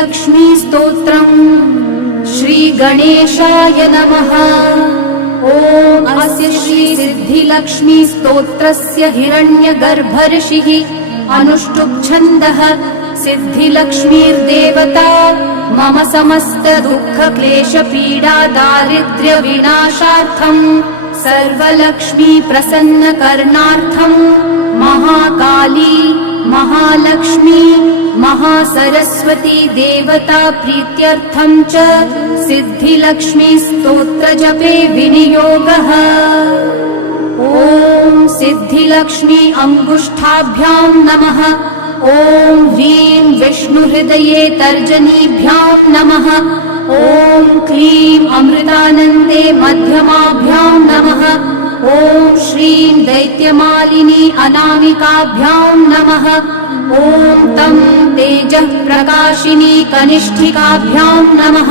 श्रीसिद्धिलक्ष्मी स्तोत्रम् श्रीगणेशाय नमः। ॐ अस्य श्रीसिद्धिलक्ष्मी स्तोत्रस्य हिरण्यगर्भर्षिः अनुष्टुप्छन्दः सिद्धिलक्ष्मीर्देवता। मम समस्त दुःखक्लेशपीडा दारिद्र्यविनाशार्थम् सर्वलक्ष्मी प्रसन्नकर्णार्थम् महाकाली महालक्ष्मी महासरस्वती देवता प्रीत्यर्थम् च सिद्धिलक्ष्मी स्तोत्रजपे विनियोगः। ॐ सिद्धिलक्ष्मी अङ्गुष्ठाभ्याम् नमः। ॐ ह्रीं विष्णुहृदये तर्जनीभ्याम् नमः। ॐ क्लीं अमृतानन्दे मध्यमाभ्याम् नमः। ॐ श्रीं दैत्यमालिनी अनामिकाभ्याम् नमः ॐ तं तेजः प्रकाशिनी कनिष्ठिकाभ्याम् नमः।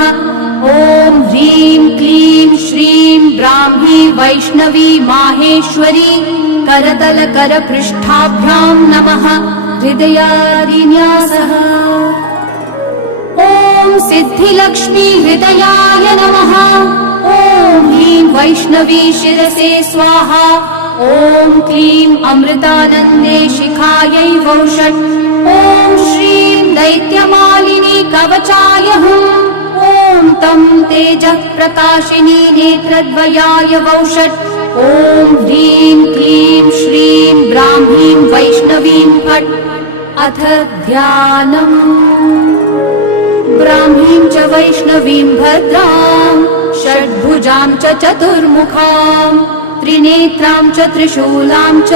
ॐ ह्रीं क्लीं श्रीं ब्राह्मी वैष्णवी माहेश्वरी करतलकरपृष्ठाभ्याम् नमः। हृदयादिन्यासः। ॐ सिद्धिलक्ष्मी हृदयाय नमः। ॐ ह्रीं वैष्णवी शिरसे स्वाहा ॐ क्लीं अमृतानन्दे शिखायै वौषट्। ॐ श्रीं दैत्यमालिनी कवचाय हुम् ॐ तं तेजः प्रकाशिनी नेत्रद्वयाय वौषट्। ॐ ह्रीं क्लीं श्रीं ब्राह्मीं वैष्णवीं फट्। अथ ध्यानम्। ब्राह्मीं च वैष्णवीं भद्राम् षड्भुजां च चतुर्मुखाम् त्रिनेत्रां च त्रिशूलां च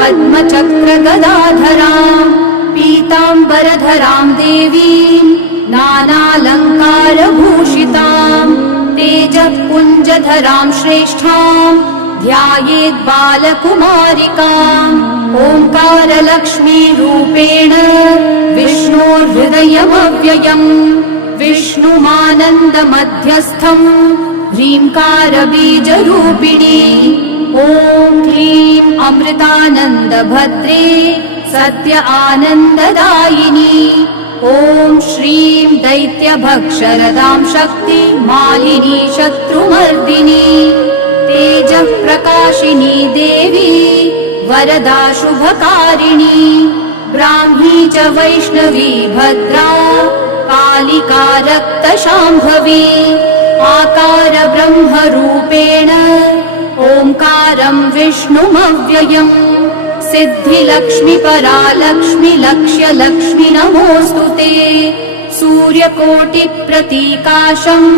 पद्मचक्रगदाधराम् पीताम्बरधरां देवीम् नानालङ्कारभूषिताम् तेजःपुञ्जधरां श्रेष्ठाम् ध्यायेत् बालकुमारिकाम् ओङ्कारलक्ष्मीरूपेण विष्णोर्हृदयमव्ययम् विष्णुमानन्दमध्यस्थम् ह्रीङ्कारबीजरूपिणी। ॐ क्लीं अमृतानन्दभद्रे सत्य आनन्ददायिनी। ॐ श्रीं दैत्यभक्षरदां शक्ति मालिनी शत्रुमर्दिनी। तेजः प्रकाशिनी देवी वरदा शुभकारिणी ब्राह्मी च वैष्णवी भद्रा कालिका रक्तशाम्भवी आकार ब्रह्मरूपेण ओङ्कारम् विष्णुमव्ययम् सिद्धिलक्ष्मि परालक्ष्मि नमोऽस्तु ते। सूर्यकोटिप्रतीकाशम्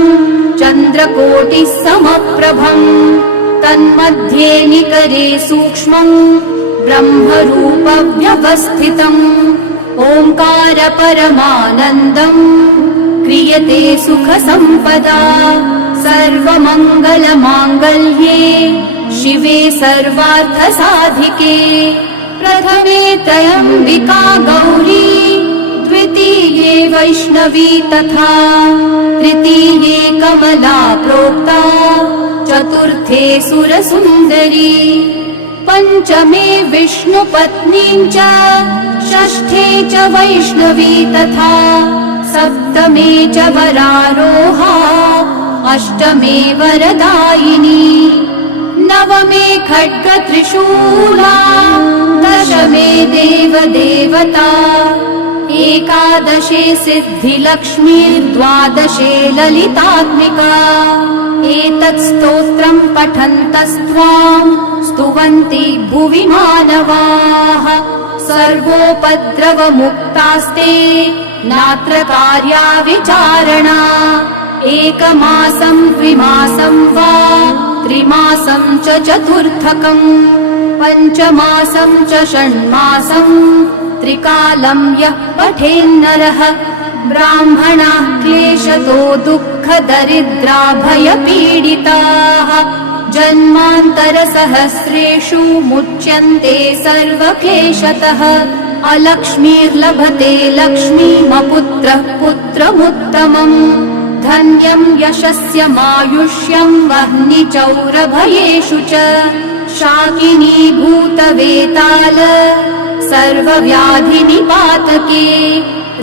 चन्द्रकोटिः समप्रभम् तन्मध्ये निकरे सूक्ष्मम् ब्रह्मरूपव्यवस्थितम् ओङ्कार परमानन्दम् क्रियते सुखसम्पदा। सर्वमङ्गलमाङ्गल्ये शिवे सर्वार्थसाधिके। प्रथमे त्रयम्बिका गौरी द्वितीये वैष्णवी तथा तृतीये कमला प्रोक्ता चतुर्थे सुरसुन्दरी पञ्चमे विष्णुपत्नीम् च षष्ठे च वैष्णवी तथा सप्तमे च वरारोहा अष्टमे वरदायिनी नवमे खड्गत्रिशूला दशमे देवदेवता एकादशे सिद्धिलक्ष्मी द्वादशे ललितात्मिका। एतत् स्तोत्रम् पठन्तस्त्वाम् स्तुवन्ति भुवि मानवाः। सर्वोपद्रवमुक्तास्ते नात्र कार्या विचारणा एकमासं द्विमासं वा त्रिमासं च चतुर्थकम् पञ्चमासं च षण्मासम् त्रिकालं यः पठेन्नरः ब्राह्मणाः क्लेशतो दुःखदरिद्राभयपीडिताः। जन्मान्तरसहस्रेषु मुच्यन्ते सर्वक्लेशतः अलक्ष्मीर्लभते लक्ष्मीमपुत्रः पुत्रमुत्तमम्। धन्यम् यशस्य मायुष्यम् वह्निचौरभयेषु च। शाकिनी भूतवेताल सर्वव्याधिनिपातके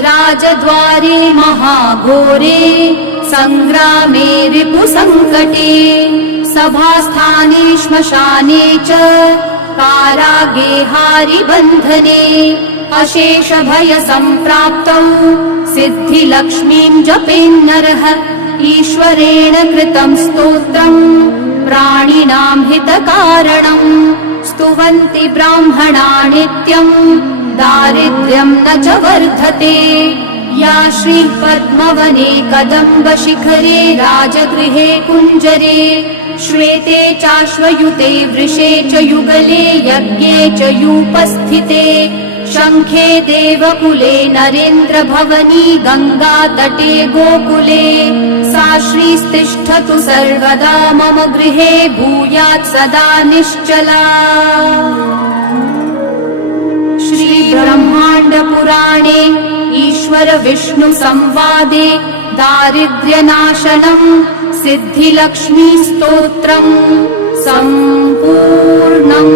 राजद्वारे महाघोरे सङ्ग्रामे रिपुसङ्कटे सभास्थाने श्मशाने च कारागे हारिबन्धने अशेषभयसम्प्राप्तौ सिद्धिलक्ष्मीम् जपेन्नरः ईश्वरेण कृतम् स्तोत्रम् प्राणिनाम् हितकारणम् स्तुवन्ति ब्राह्मणा नित्यम् दारिद्र्यम् न च वर्धते या श्रीः पद्मवने कदम्बशिखरे राजगृहे कुञ्जरे श्वेते चाश्वयुते वृषे च युगले यज्ञे च यूपस्थिते। शङ्खे देवकुले नरेन्द्रभवनी गङ्गातटे गोकुले। सा श्रीस्तिष्ठतु सर्वदा मम गृहे भूयात् सदा निश्चला। श्रीब्रह्माण्डपुराणे ईश्वर विष्णु संवादे दारिद्र्यनाशनम् सिद्धिलक्ष्मी स्तोत्रम् सम्पूर्णम्